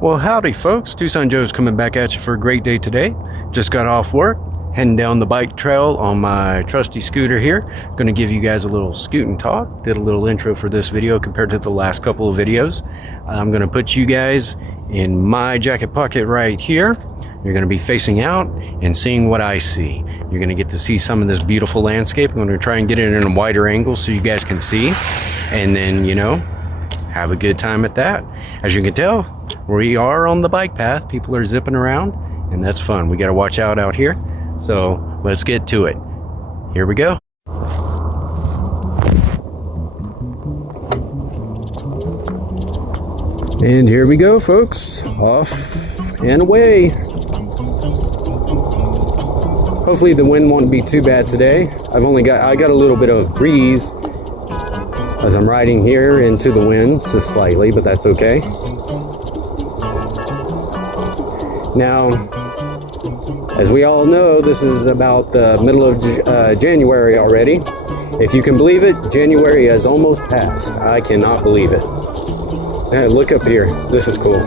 Well, howdy folks, Tucson Joe's coming back at you for a great day today. Just got off work, heading down the bike trail on my trusty scooter here. Gonna give you guys a little scooting talk. Did a little intro for this video compared to the last couple of videos. I'm gonna put you guys in my jacket pocket right here. You're gonna be facing out and seeing what I see. You're gonna get to see some of this beautiful landscape. I'm gonna try and get it in a wider angle so you guys can see. And then, you know, have a good time at that. As you can tell, we are on the bike path. People are zipping around, and that's fun. We got to watch out here. So let's get to it. Here we go. And here we go, folks. Off and away. Hopefully the wind won't be too bad today. I got a little bit of breeze as I'm riding here into the wind, just slightly, but that's okay. Now, as we all know, this is about the middle of January already. If you can believe it, January has almost passed. I cannot believe it. Hey, look up here. This is cool.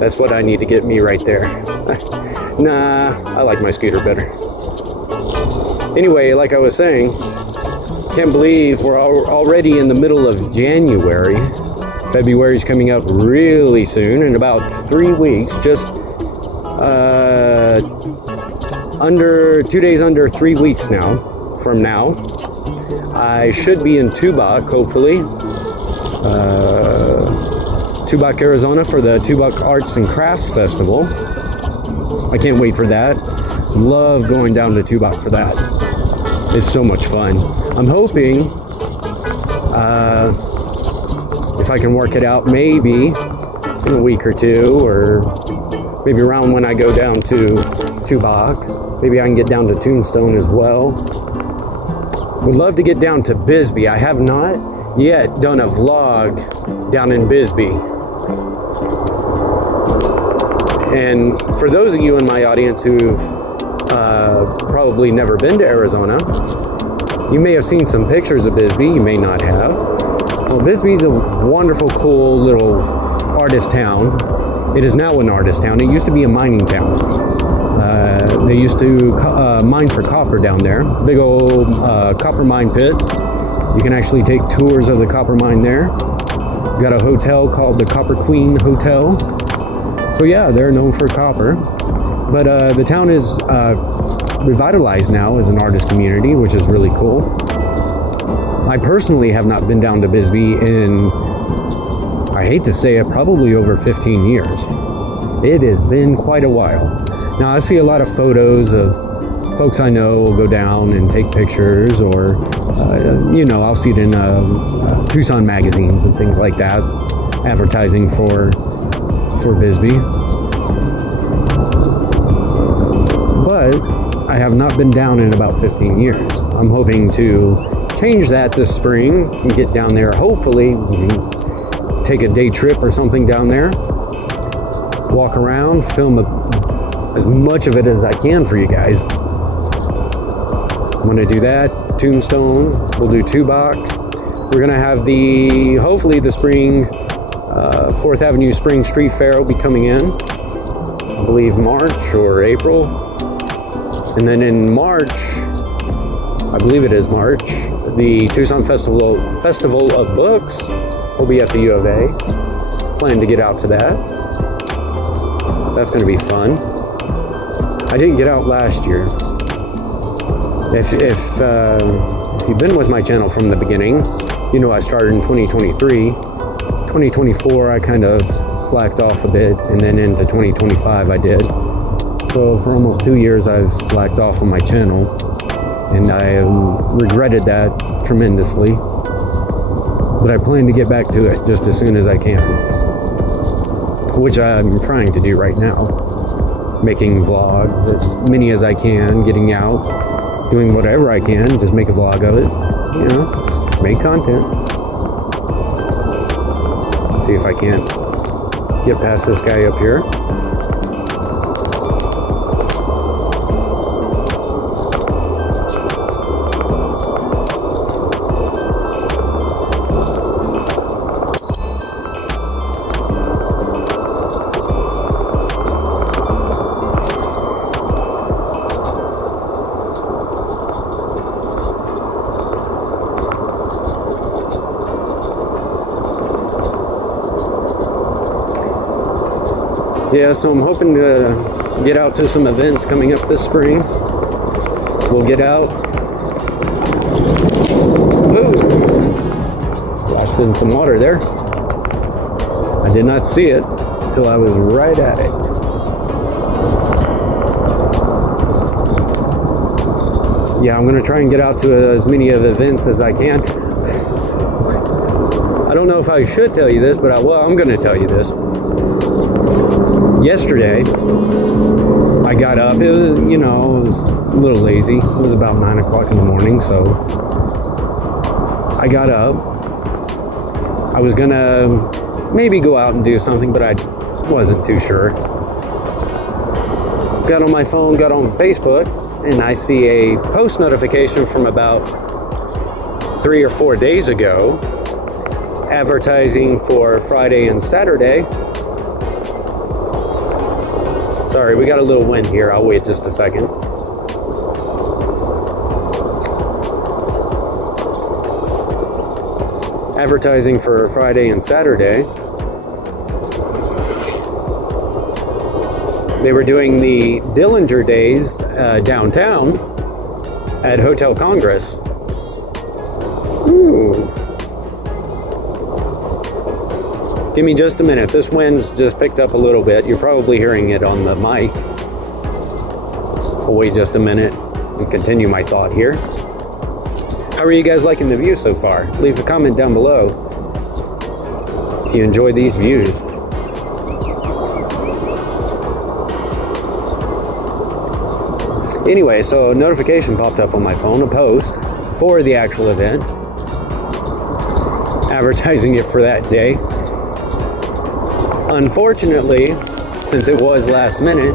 That's what I need to get me right there. Nah, I like my scooter better. Anyway, like I was saying, can't believe we're already in the middle of January. February's coming up really soon, in about 3 weeks, just 2 days under 3 weeks now, from now. I should be in Tubac, hopefully. Tubac, Arizona for the Tubac Arts and Crafts Festival. I can't wait for that. Love going down to Tubac for that. It's so much fun. I'm hoping, if I can work it out, maybe in a week or two, or maybe around when I go down to Tubac, maybe I can get down to Tombstone as well. Would love to get down to Bisbee. I have not yet done a vlog down in Bisbee. And for those of you in my audience who've probably never been to Arizona, you may have seen some pictures of Bisbee, you may not have. Well, Bisbee's a wonderful, cool little artist town. It is now an artist town. It used to be a mining town. They used to mine for copper down there. Big old copper mine pit. You can actually take tours of the copper mine there. Got a hotel called the Copper Queen Hotel. So yeah, they're known for copper. But the town is revitalized now as an artist community, which is really cool. I personally have not been down to Bisbee in, I hate to say it, probably over 15 years. It has been quite a while. Now I see a lot of photos of folks I know will go down and take pictures, or you know, I'll see it in Tucson magazines and things like that, advertising for Bisbee. But I have not been down in about 15 years. I'm hoping to change that this spring and get down there. Hopefully we can take a day trip or something down there, walk around, film as much of it as I can for you guys. I'm going to do that. Tombstone, we'll do Tubac. We're going to have hopefully the spring 4th Avenue Spring Street Fair will be coming in, I believe March or April. And then in March, I believe it is March, the Tucson Festival of Books will be at the U of A. Plan to get out to that. That's going to be fun. I didn't get out last year. If you've been with my channel from the beginning, you know I started in 2023. 2024 I kind of slacked off a bit, and then into 2025 I did. So for almost 2 years I've slacked off on my channel, and I regretted that tremendously. But I plan to get back to it just as soon as I can, which I'm trying to do right now. Making vlogs, as many as I can, getting out, doing whatever I can, just make a vlog of it, you know, just make content. See if I can't get past this guy up here. Yeah, so I'm hoping to get out to some events coming up this spring. We'll get out. Whoa! Splashed in some water there. I did not see it till I was right at it. Yeah, I'm going to try and get out to as many of the events as I can. I don't know if I should tell you this, but I'm going to tell you this. Yesterday, I got up. It was, it was a little lazy. It was about 9 o'clock in the morning, so I got up. I was gonna maybe go out and do something, but I wasn't too sure. Got on my phone, got on Facebook, and I see a post notification from about 3 or 4 days ago advertising for Friday and Saturday. Sorry, we got a little wind here. I'll wait just a second. Advertising for Friday and Saturday. They were doing the Dillinger Days downtown at Hotel Congress. Ooh. Give me just a minute. This wind's just picked up a little bit. You're probably hearing it on the mic. I'll wait just a minute and continue my thought here. How are you guys liking the view so far? Leave a comment down below if you enjoy these views. Anyway, so a notification popped up on my phone, a post for the actual event, advertising it for that day. Unfortunately, since it was last minute,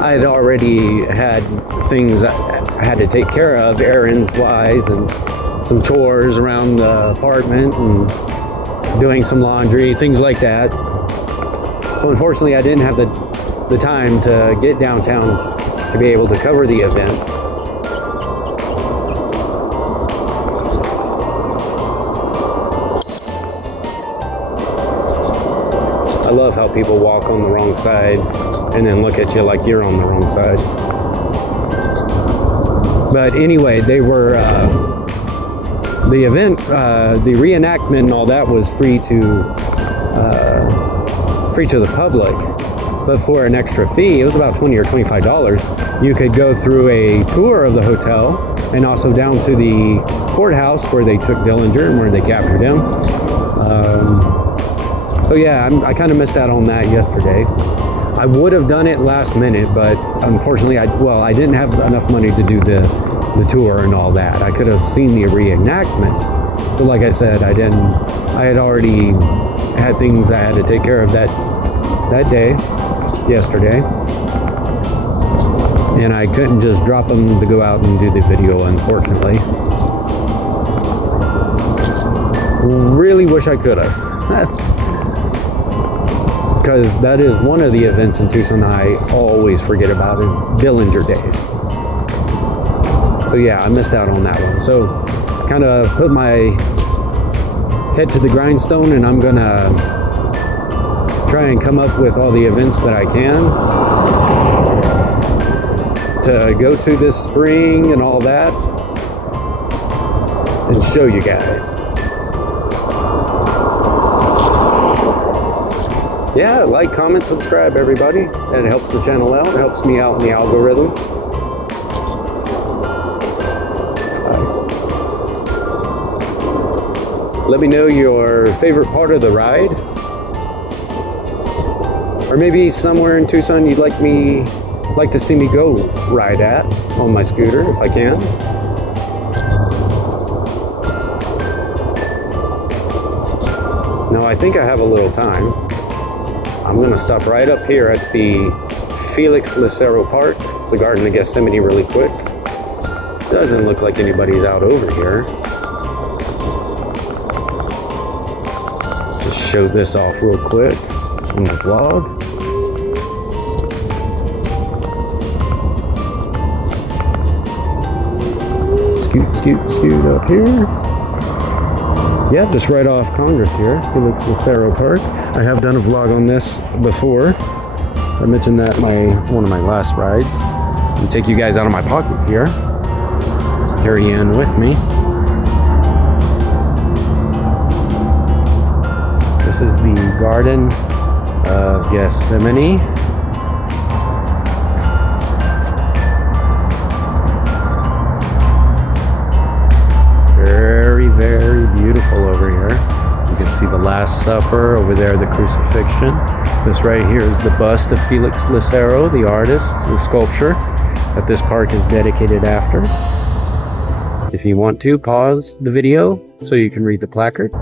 I had already had things I had to take care of, errands wise, and some chores around the apartment and doing some laundry, things like that. So unfortunately, I didn't have the time to get downtown to be able to cover the event. I love how people walk on the wrong side and then look at you like you're on the wrong side. But anyway, they were, the event, the reenactment and all that was free to the public. But for an extra fee, it was about $20 or $25, you could go through a tour of the hotel and also down to the courthouse where they took Dillinger and where they captured him. So yeah, I kind of missed out on that yesterday. I would have done it last minute, but unfortunately, I didn't have enough money to do the tour and all that. I could have seen the reenactment, but like I said, I didn't. I had already had things I had to take care of that day, yesterday, and I couldn't just drop them to go out and do the video, unfortunately. Really wish I could have. Because that is one of the events in Tucson I always forget about is Dillinger Days. So yeah, I missed out on that one. So kind of put my head to the grindstone, and I'm gonna try and come up with all the events that I can to go to this spring and all that and show you guys. Yeah, like, comment, subscribe, everybody. That helps the channel out. It helps me out in the algorithm. Let me know your favorite part of the ride. Or maybe somewhere in Tucson you'd like to see me go ride at on my scooter, if I can. No, I think I have a little time. I'm going to stop right up here at the Felix Lucero Park, the Garden of Gethsemane, really quick. Doesn't look like anybody's out over here. Just show this off real quick in the vlog. Scoot up here. Yeah, just right off Congress here, Felix Lucero Park. I have done a vlog on this before. I mentioned that one of my last rides. I'll take you guys out of my pocket here. Carry you in with me. This is the Garden of Gethsemane. Very beautiful over here. You can see the Last Supper over there, the crucifixion. This right here is the bust of Felix Lucero, the artist, the sculpture that this park is dedicated after. If you want to, pause the video so you can read the placard.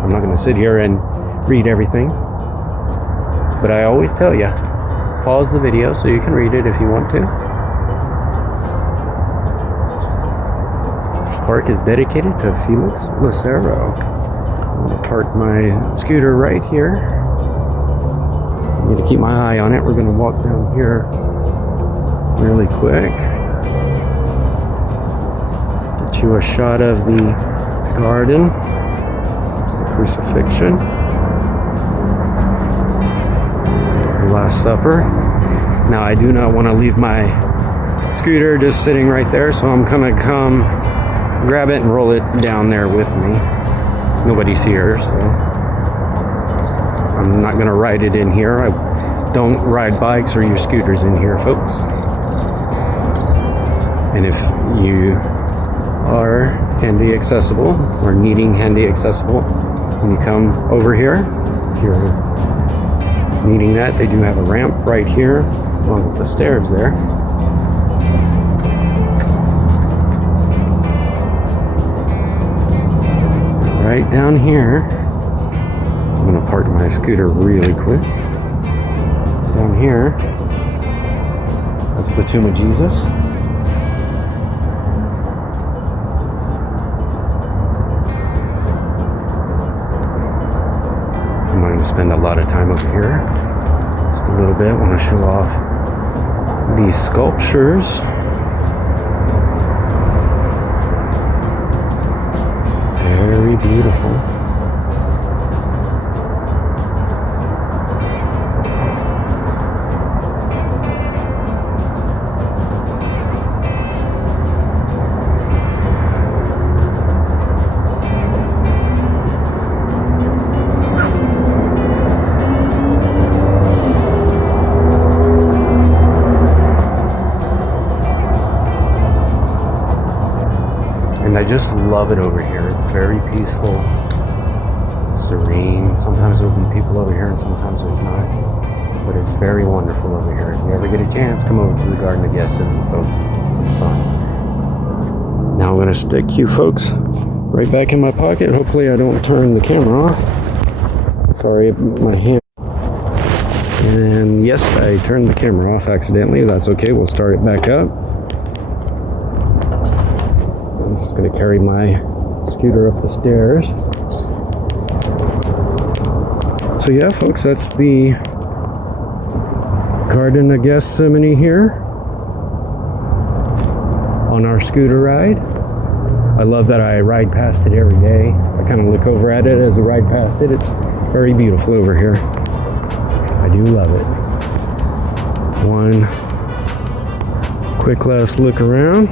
I'm not going to sit here and read everything, but I always tell you, pause the video so you can read it if you want to. Park is dedicated to Felix Lucero. I'm going to park my scooter right here. I'm going to keep my eye on it. We're going to walk down here really quick. Get you a shot of the garden. There's the crucifixion. The Last Supper. Now I do not want to leave my scooter just sitting right there, so I'm going to come grab it and roll it down there with me. Nobody's here, so I'm not going to ride it in here. I don't ride bikes or use scooters in here, folks. And if you are handy accessible or needing handy accessible when you come over here, if you're needing that, they do have a ramp right here along with the stairs there. Right down here, I'm going to park my scooter really quick. Down here, that's the Tomb of Jesus. I'm going to spend a lot of time over here. Just a little bit. I want to show off these sculptures. Very beautiful. And I just love it over here. It's very peaceful, serene. Sometimes there'll be people over here and sometimes there's not. But it's very wonderful over here. If you ever get a chance, come over to the Garden of Gethsemane, folks. It's fun. Now I'm going to stick you folks right back in my pocket. Hopefully I don't turn the camera off. Sorry, my hand. And yes, I turned the camera off accidentally. That's okay. We'll start it back up. I'm just going to carry my scooter up the stairs. So yeah, folks, that's the Garden of Gethsemane here on our scooter ride. I love that I ride past it every day. I kind of look over at it as I ride past it. It's very beautiful over here. I do love it. One quick last look around.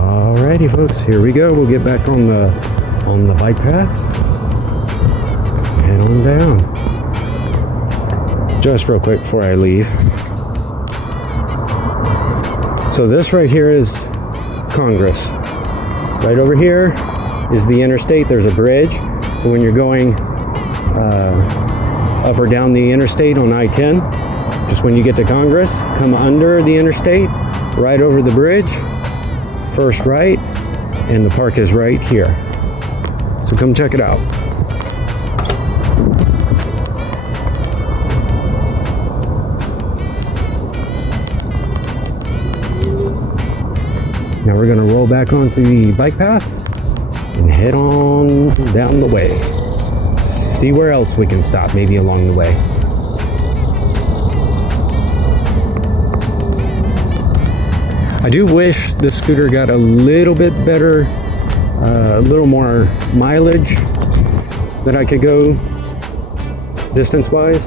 Alrighty, folks, here we go. We'll get back on the bike path. Head on down. Just real quick before I leave. So this right here is Congress. Right over here is the interstate. There's a bridge. So when you're going up or down the interstate on I-10, just when you get to Congress, come under the interstate, right over the bridge, first right, And the park is right here. So come check it out. Now we're gonna roll back onto the bike path and head on down the way. See where else we can stop, maybe along the way. I do wish the scooter got a little bit better, a little more mileage that I could go distance-wise.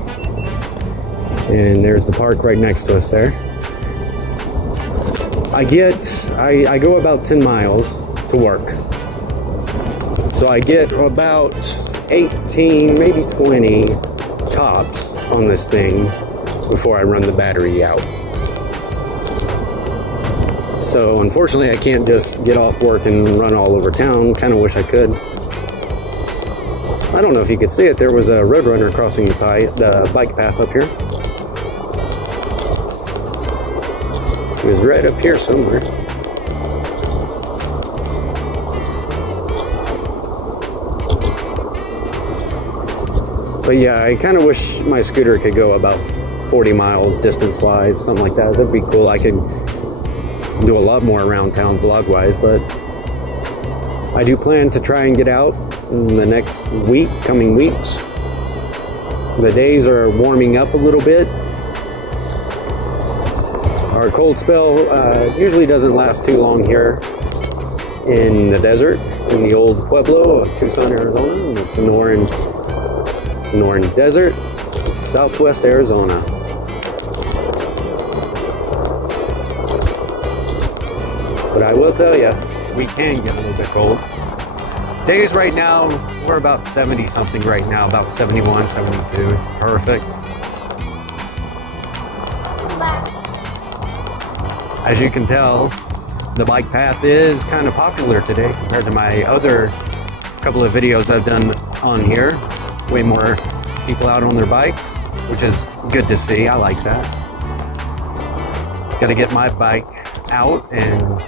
And there's the park right next to us there. I go about 10 miles to work. So I get about 18, maybe 20 tops on this thing before I run the battery out. So unfortunately I can't just get off work and run all over town. Kind of wish I could. I don't know if you could see it. There was a roadrunner crossing the bike path up here. He was right up here somewhere. But yeah, I kind of wish my scooter could go about 40 miles distance-wise, something like that. That'd be cool. I could do a lot more around town vlog-wise, but I do plan to try and get out in the next coming weeks. The days are warming up a little bit. Our cold spell usually doesn't last too long here in the desert, in the old pueblo of Tucson, Arizona, in the Sonoran Desert, southwest Arizona. But I will tell you, we can get a little bit cold. Days right now, we're about 70 something right now, about 71, 72. Perfect. As you can tell, the bike path is kind of popular today compared to my other couple of videos I've done on here. Way more people out on their bikes, which is good to see. I like that. Got to get my bike out and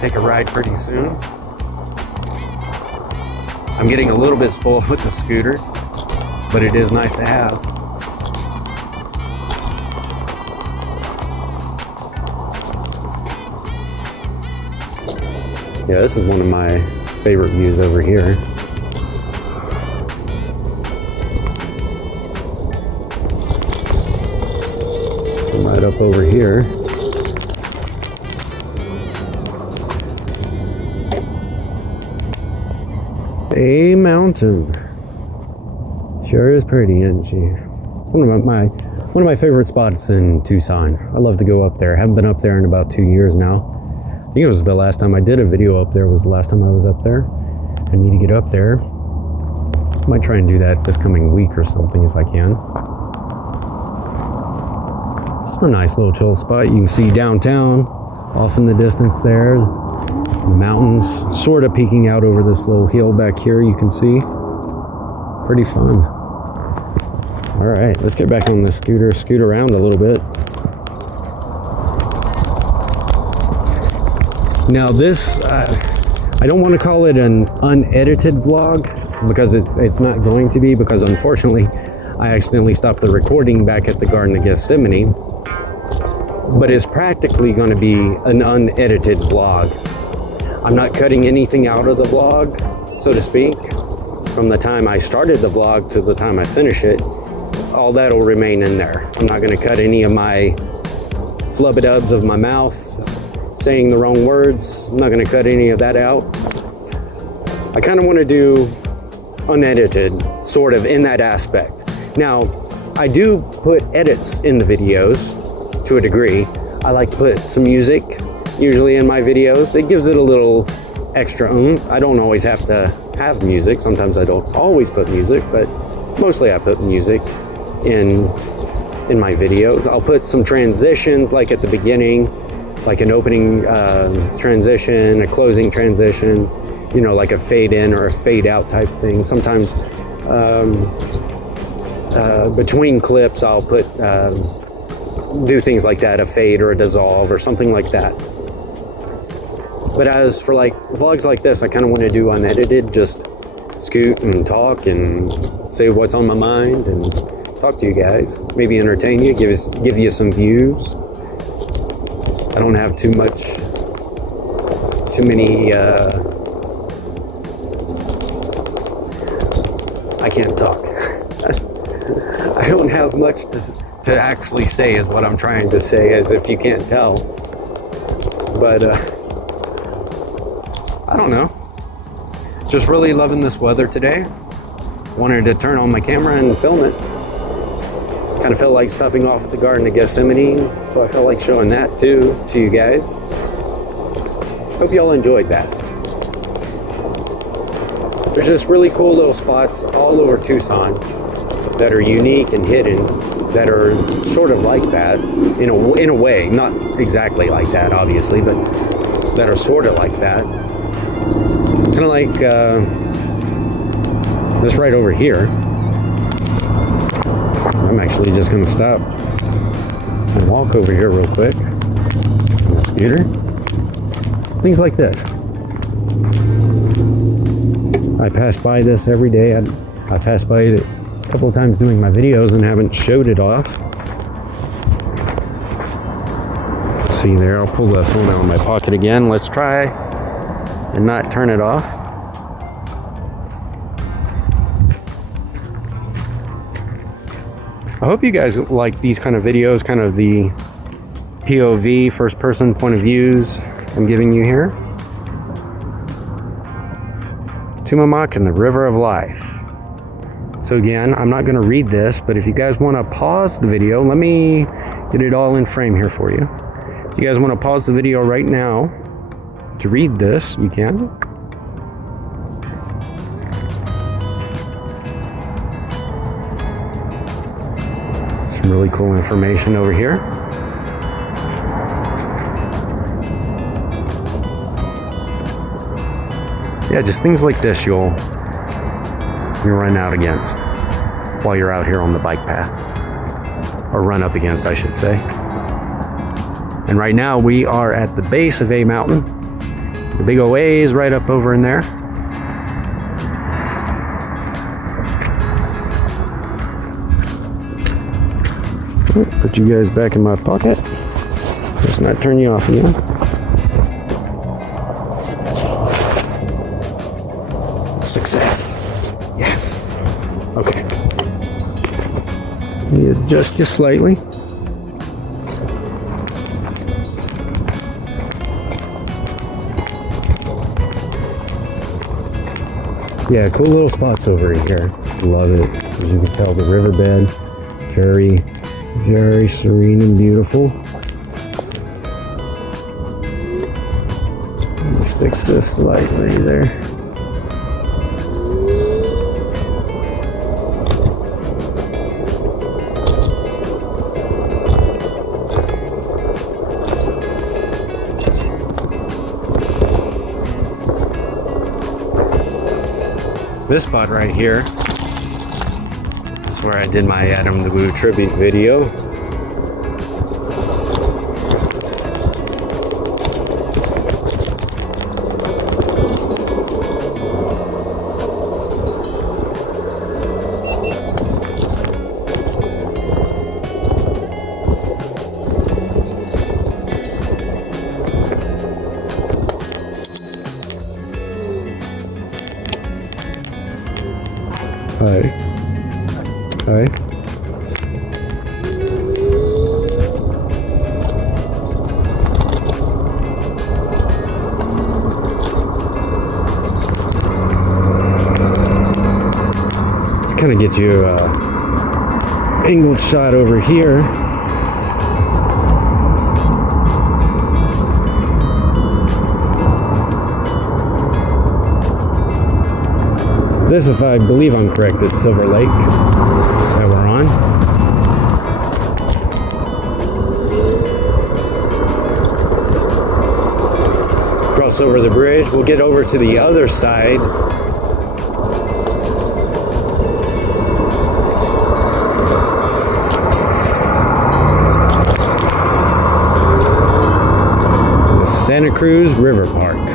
take a ride pretty soon. I'm getting a little bit spoiled with the scooter, but it is nice to have. Yeah, this is one of my favorite views over here. Right up over here. A mountain. Sure is pretty, isn't she? One of my favorite spots in Tucson. I love to go up there. I haven't been up there in about 2 years now. I think it was the last time I did a video up there was the last time I was up there. I need to get up there. Might try and do that this coming week or something if I can. Just a nice little chill spot. You can see downtown off in the distance there. The mountains sort of peeking out over this little hill back here, you can see. Pretty fun. All right, let's get back on the scooter, scoot around a little bit. Now this, I don't want to call it an unedited vlog because it's not going to be, because unfortunately I accidentally stopped the recording back at the Garden of Gethsemane. But it's practically going to be an unedited vlog. I'm not cutting anything out of the vlog, so to speak. From the time I started the vlog to the time I finish it, all that will remain in there. I'm not going to cut any of my flub-a-dubs of my mouth, saying the wrong words. I'm not going to cut any of that out. I kind of want to do unedited, sort of, in that aspect. Now, I do put edits in the videos to a degree. I like to put some music usually in my videos. It gives it a little extra oomph. I don't always have to have music. Sometimes I don't always put music, but mostly I put music in my videos. I'll put some transitions, like at the beginning, like an opening transition, a closing transition, you know, like a fade in or a fade out type thing. Sometimes between clips I'll put do things like that, a fade or a dissolve or something like that. But as for like vlogs like this, I kind of want to do unedited, just scoot and talk and say what's on my mind and talk to you guys, maybe entertain you, give you some views. I don't have too many I can't talk. I don't have much to actually say is what I'm trying to say, as if you can't tell. But I don't know. Just really loving this weather today. Wanted to turn on my camera and film it. Kind of felt like stopping off at the Garden of Gethsemane, so I felt like showing that too to you guys. Hope y'all enjoyed that. There's just really cool little spots all over Tucson that are unique and hidden, that are sort of like that in a way, not exactly like that obviously, but that are sort of like that. Kind of like this right over here. I'm actually just going to stop and walk over here real quick on the scooter. Things like this. I pass by this every day. I pass by it a couple of times doing my videos and haven't showed it off. See there, I'll pull the phone out of my pocket again. Let's try and not turn it off. I hope you guys like these kind of videos, kind of the POV, first person point of views I'm giving you here. Tubac and the River of Life. So again, I'm not going to read this, but if you guys want to pause the video, let me get it all in frame here for you. If you guys want to pause the video right now to read this, you can. Some really cool information over here. Yeah, just things like this you'll run out against while you're out here on the bike path, or run up against, I should say. And right now we are at the base of A Mountain. The big old A is right up over in there. Put you guys back in my pocket. Let's not turn you off again. Success. Yes. Okay. Let me adjust just slightly. Yeah, cool little spots over here. Love it. As you can tell, the riverbed, very, very serene and beautiful. Let me fix this slightly there. This spot right here is where I did my Adam the Woo tribute video. Hi. Hi. To kind of get you angled shot over here. This, if I believe I'm correct, is Silver Lake that we're on. Cross over the bridge. We'll get over to the other side. The Santa Cruz River Park.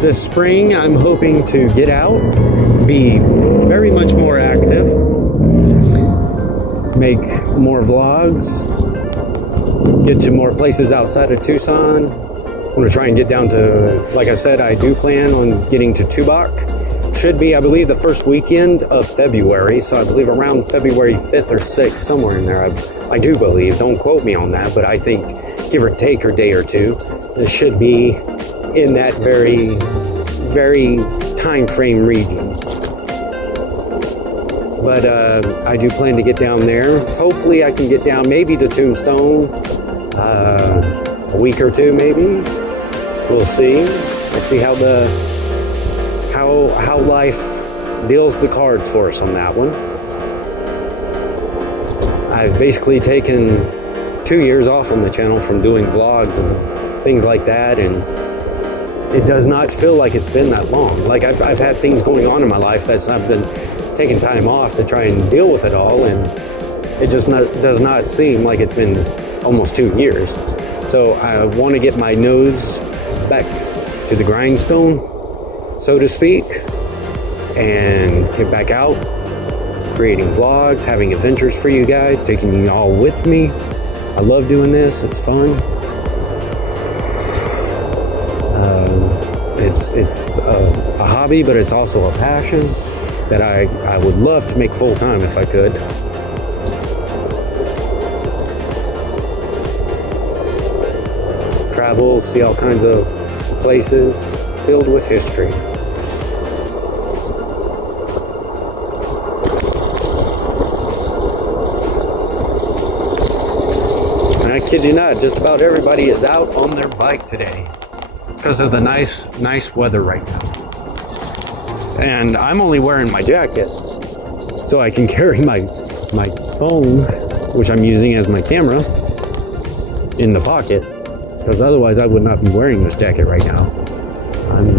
this spring, I'm hoping to get out, be very much more active, make more vlogs, get to more places outside of Tucson. I'm going to try and get down to, like I said, I do plan on getting to Tubac. Should be, I believe, the first weekend of February, so I believe around February 5th or 6th, somewhere in there. I do believe, don't quote me on that, but I think give or take a day or two, it should be in that very, very time frame region. But I do plan to get down there. Hopefully I can get down maybe to Tombstone, a week or two maybe. We'll see. We'll see how how life deals the cards for us on that one. I've basically taken 2 years off on the channel from doing vlogs and things like that, and it does not feel like it's been that long. Like I've had things going on in my life that's I've been taking time off to try and deal with it all, and it just does not seem like it's been almost 2 years. So I want to get my nose back to the grindstone, so to speak, and get back out, creating vlogs, having adventures for you guys, taking you all with me. I love doing this. It's fun. It's a hobby, but it's also a passion that I would love to make full time if I could. Travel, see all kinds of places filled with history. And I kid you not, just about everybody is out on their bike today because of the nice weather right now. And I'm only wearing my jacket so I can carry my phone, which I'm using as my camera, in the pocket, because otherwise I would not be wearing this jacket right now. I'm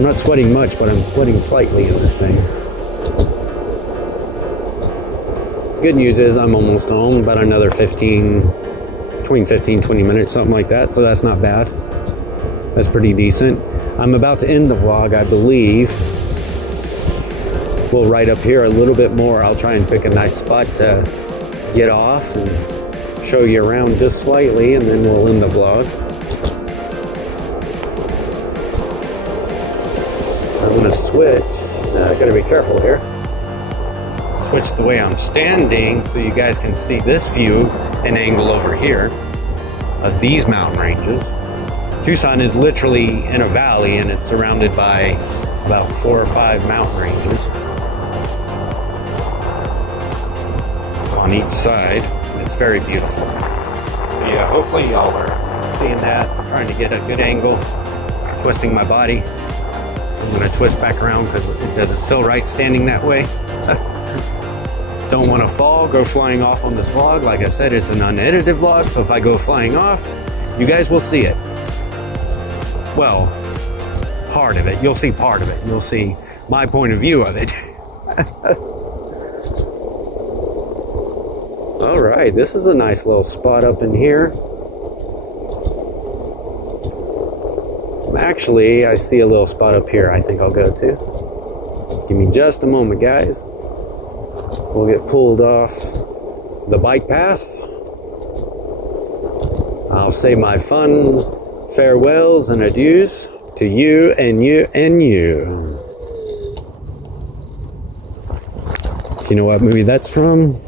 not sweating much, but I'm sweating slightly in this thing. Good news is I'm almost home, about another between 15-20 minutes, something like that, so that's not bad. That's pretty decent. I'm about to end the vlog, I believe. We'll right up here a little bit more. I'll try and pick a nice spot to get off and show you around just slightly, and then we'll end the vlog. I'm gonna switch. I gotta be careful here. Switch the way I'm standing so you guys can see this view and angle over here of these mountain ranges. Tucson is literally in a valley, and it's surrounded by about 4 or 5 mountain ranges on each side. It's very beautiful. So yeah, hopefully y'all are seeing that. I'm trying to get a good angle, twisting my body. I'm going to twist back around because it doesn't feel right standing that way. Don't want to fall, go flying off on this vlog. Like I said, it's an unedited vlog, so if I go flying off, you guys will see it. Well, part of it. You'll see part of it. You'll see my point of view of it. All right, this is a nice little spot up in here. Actually, I see a little spot up here I think I'll go to. Give me just a moment, guys. We'll get pulled off the bike path. I'll say my fun farewells and adieus to you and you and you. You know what movie that's from?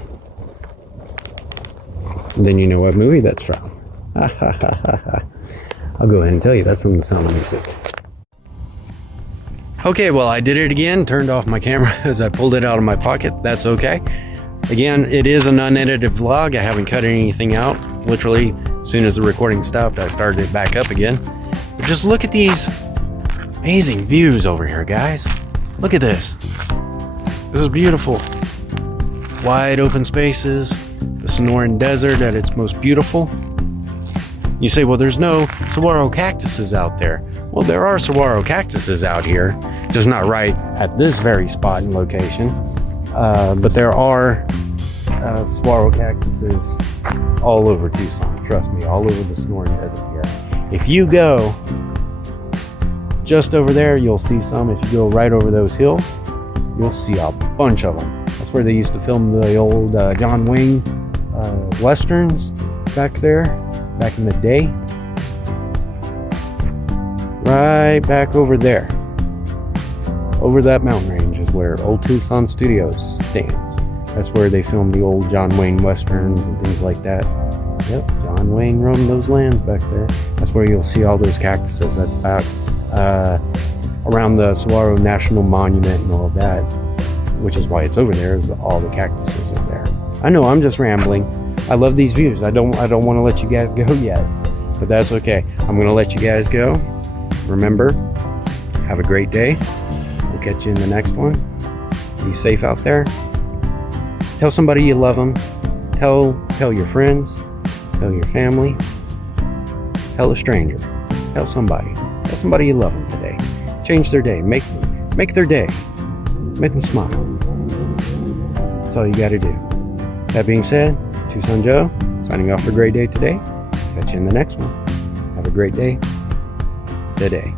Then you know what movie that's from. I'll go ahead and tell you, that's from The Sound of Music. Okay, well, I did it again. Turned off my camera as I pulled it out of my pocket. That's okay. Again, it is an unedited vlog. I haven't cut anything out. Literally, as soon as the recording stopped, I started it back up again. But just look at these amazing views over here, guys. Look at this. This is beautiful. Wide open spaces. The Sonoran Desert at its most beautiful. You say, well, there's no saguaro cactuses out there. Well, there are saguaro cactuses out here, just not right at this very spot and location. But there are saguaro cactuses all over Tucson. Trust me, all over the Sonoran Desert here. If you go just over there, you'll see some. If you go right over those hills, you'll see a bunch of them. That's where they used to film the old John Wayne westerns back there, back in the day. Right back over there. Over that mountain range is where Old Tucson Studios stands. That's where they filmed the old John Wayne westerns and things like that. Yep, John Wayne roamed those lands back there. That's where you'll see all those cactuses. That's back around the Saguaro National Monument and all of that, which is why it's over there, is all the cactuses are there. I know, I'm just rambling. I love these views. I don't want to let you guys go yet, but that's okay. I'm going to let you guys go. Remember, have a great day. We'll catch you in the next one. Be safe out there. Tell somebody you love them. Tell your friends. Tell your family. Tell a stranger. Tell somebody. Tell somebody you love them today. Change their day. Make their day. Make them smile. That's all you got to do. That being said, Tucson Joe, signing off for a great day today. Catch you in the next one. Have a great day today.